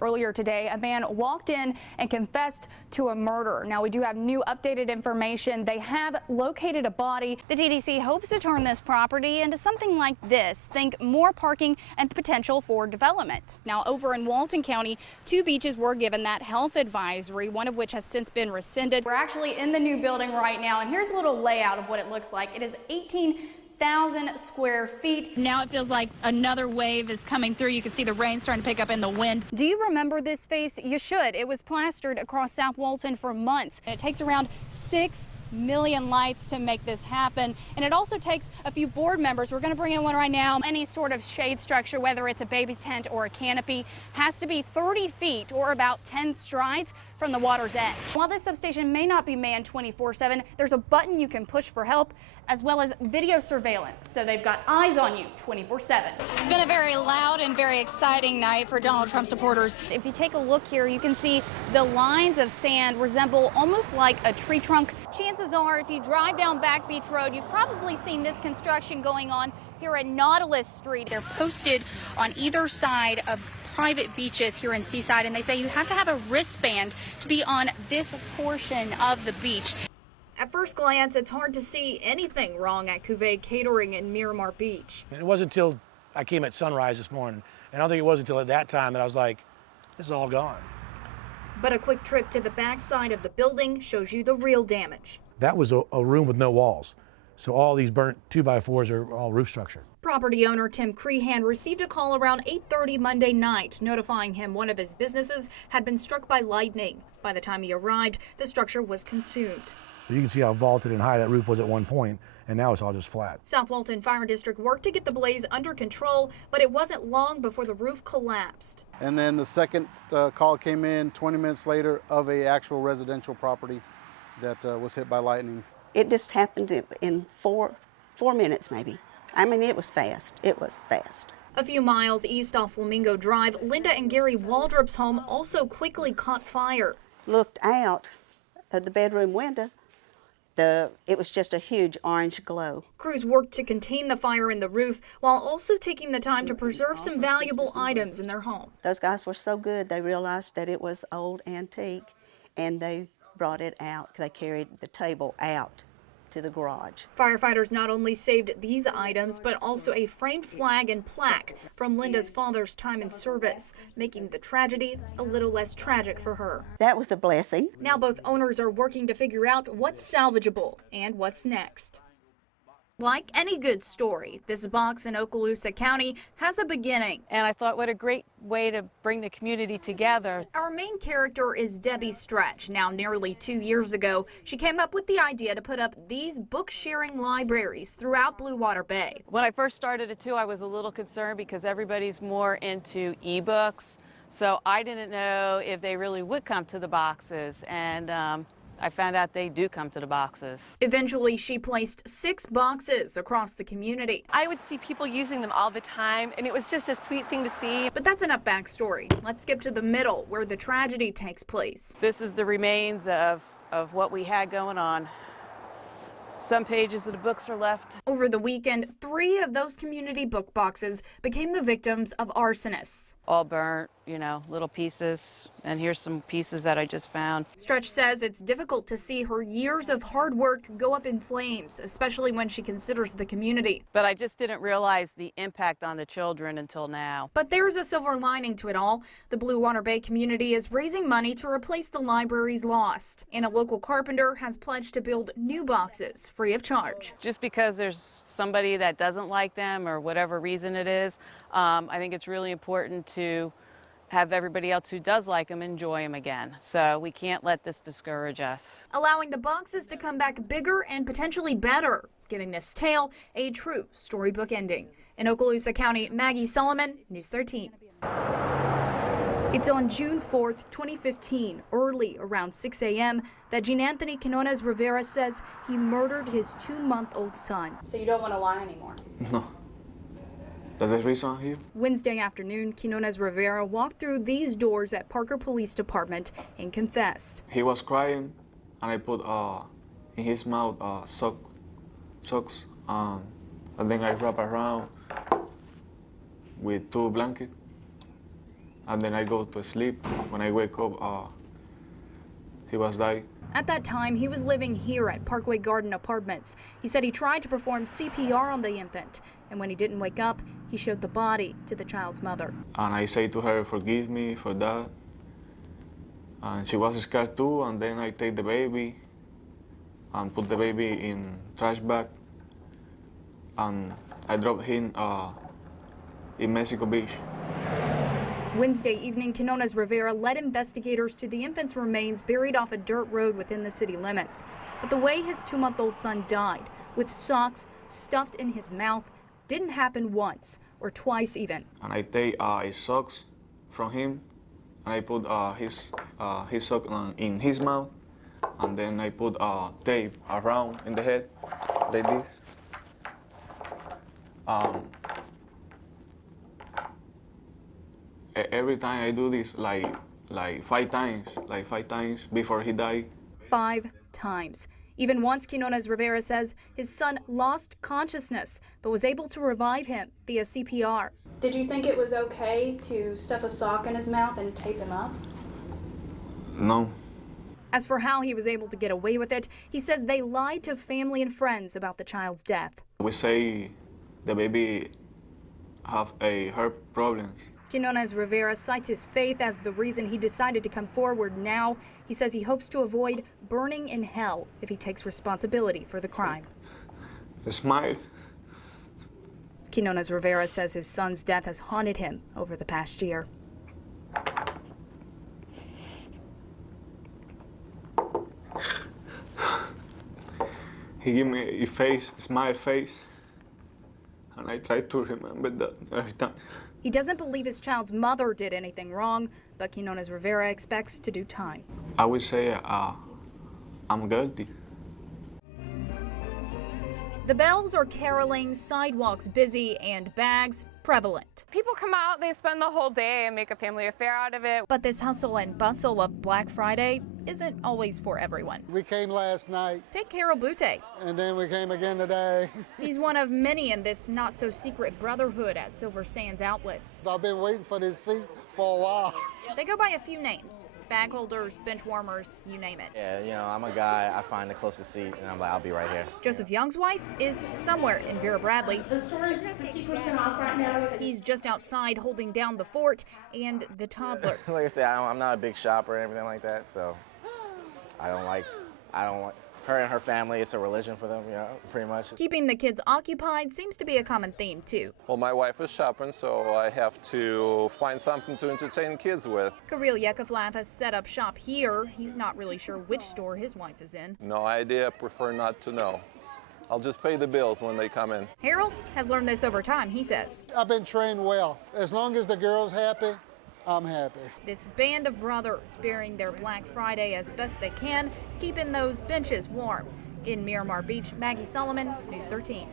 Earlier today, a man walked in and confessed to a murder. Now, we do have new updated information. They have located a body. The TDC hopes to turn this property into something like this. Think more parking and the potential for development. Now, over in Walton County, 2 beaches were given that health advisory, one of which has since been rescinded. We're actually in the new building right now, and here's a little layout of what it looks like. It is 18,000 square feet. Now it feels like another wave is coming through. You can see the rain starting to pick up in the wind. Do you remember this face? You should. It was plastered across South Walton for months. It takes around 6 million lights to make this happen, and it also takes a few board members. We're going to bring in one right now. Any sort of shade structure, whether it's a baby tent or a canopy, has to be 30 feet or about 10 strides from the water's edge. While this substation may not be manned 24/7, there's a button you can push for help, as well as video surveillance, so they've got eyes on you 24/7. It's been a very loud and very exciting night for Donald Trump supporters. If you take a look here, you can see the lines of sand resemble almost like a tree trunk. Chances are, if you drive down Back Beach Road, you've probably seen this construction going on here at Nautilus Street. They're posted on either side of private beaches here in Seaside, and they say you have to have a wristband to be on this portion of the beach. At first glance, it's hard to see anything wrong at Cuvée Catering in Miramar Beach. It wasn't until I came at sunrise this morning, and I don't think it was until at that time that I was like, this is all gone. But a quick trip to the back side of the building shows you the real damage. That was a room with no walls. So all these burnt 2x4s are all roof structure. Property owner Tim Crehan received a call around 8:30 Monday night, notifying him one of his businesses had been struck by lightning. By the time he arrived, the structure was consumed. So you can see how vaulted and high that roof was at one point, and now it's all just flat. South Walton Fire District worked to get the blaze under control, but it wasn't long before the roof collapsed. And then the second call came in 20 minutes later of a actual residential property that was hit by lightning. It just happened in four minutes maybe. I mean, it was fast. It was fast. A few miles east off Flamingo Drive, Linda and Gary Waldrop's home also quickly caught fire. Looked out of the bedroom window. It was just a huge orange glow. Crews worked to contain the fire in the roof while also taking the time to preserve some valuable items in their home. Those guys were so good, they realized that it was old antique, and they brought it out. They carried the table out to the garage. Firefighters not only saved these items, but also a framed flag and plaque from Linda's father's time in service, making the tragedy a little less tragic for her. That was a blessing. Now both owners are working to figure out what's salvageable and what's next. Like any good story, this box in Okaloosa County has a beginning. And I thought, what a great way to bring the community together. Our main character is Debbie Stretch. Now, nearly 2 years ago, she came up with the idea to put up these book-sharing libraries throughout Blue Water Bay. When I first started it, too, I was a little concerned because everybody's more into e-books. So I didn't know if they really would come to the boxes. And I found out they do come to the boxes. Eventually, she placed 6 boxes across the community. I would see people using them all the time, and it was just a sweet thing to see. But that's enough backstory. Let's skip to the middle, where the tragedy takes place. This is the remains of what we had going on. Some pages of the books are left. Over the weekend, 3 of those community book boxes became the victims of arsonists. All burnt, you know, little pieces. And here's some pieces that I just found. Stretch says it's difficult to see her years of hard work go up in flames, especially when she considers the community. But I just didn't realize the impact on the children until now. But there's a silver lining to it all. The Blue Water Bay community is raising money to replace the libraries lost. And a local carpenter has pledged to build new boxes free of charge. Just because there's somebody that doesn't like them or whatever reason it is, I think it's really important to have everybody else who does like them enjoy them again. So we can't let this discourage us. Allowing the boxes to come back bigger and potentially better, giving this tale a true storybook ending. In Okaloosa County, Maggie Solomon, News 13. It's on June 4th, 2015, early around 6 a.m., that Jean Anthony Quinones Rivera says he murdered his 2-month-old son. So you don't want to lie anymore? No. That's the reason I'm here. Wednesday afternoon, Quinones Rivera walked through these doors at Parker Police Department and confessed. He was crying, and I put in his mouth socks, and then I wrap around with 2 blankets, and then I go to sleep. When I wake up, he was died. At that time, he was living here at Parkway Garden Apartments. He said he tried to perform CPR on the infant, and when he didn't wake up, he showed the body to the child's mother. And I say to her, forgive me for that. And she was scared too, and then I take the baby and put the baby in trash bag, and I drop him in Mexico Beach. Wednesday evening, Quinones Rivera led investigators to the infant's remains buried off a dirt road within the city limits. But the way his 2-month-old son died, with socks stuffed in his mouth, didn't happen once or twice even. And I take his socks from him, and I put his sock in his mouth, and then I put tape around in the head, like this. Every time I do this, like 5 times before he died. 5 times. Even once, Quinones Rivera says his son lost consciousness, but was able to revive him via CPR. Did you think it was okay to stuff a sock in his mouth and tape him up? No. As for how he was able to get away with it, he says they lied to family and friends about the child's death. We say the baby have heart problems. Quinones Rivera cites his faith as the reason he decided to come forward now. He says he hopes to avoid burning in hell if he takes responsibility for the crime. Smile. Quinones Rivera says his son's death has haunted him over the past year. He gave me a smile face, and I try to remember that every time. He doesn't believe his child's mother did anything wrong, but Quinones Rivera expects to do time. I would say I'm guilty. The bells are caroling, sidewalks busy, and bags prevalent. People come out, they spend the whole day and make a family affair out of it. But this hustle and bustle of Black Friday isn't always for everyone. We came last night. Take Carol Butte. And then we came again today. He's one of many in this not-so-secret brotherhood at Silver Sands Outlets. I've been waiting for this seat for a while. They go by a few names. Bag holders, bench warmers, you name it. Yeah, you know, I'm a guy, I find the closest seat, and I'm like, I'll be right here. Joseph Young's wife is somewhere in Vera Bradley. The store is 50% off right now. He's just outside holding down the fort and the toddler. Like I said, I'm not a big shopper or anything like that, so I don't like her and her family. It's a religion for them, you know, pretty much. Keeping the kids occupied seems to be a common theme, too. Well, my wife is shopping, so I have to find something to entertain kids with. Kirill Yakovlev has set up shop here. He's not really sure which store his wife is in. No idea, prefer not to know. I'll just pay the bills when they come in. Harold has learned this over time, he says. I've been trained well. As long as the girl's happy, I'm happy. This band of brothers bearing their Black Friday as best they can, keeping those benches warm. In Miramar Beach, Maggie Solomon, News 13.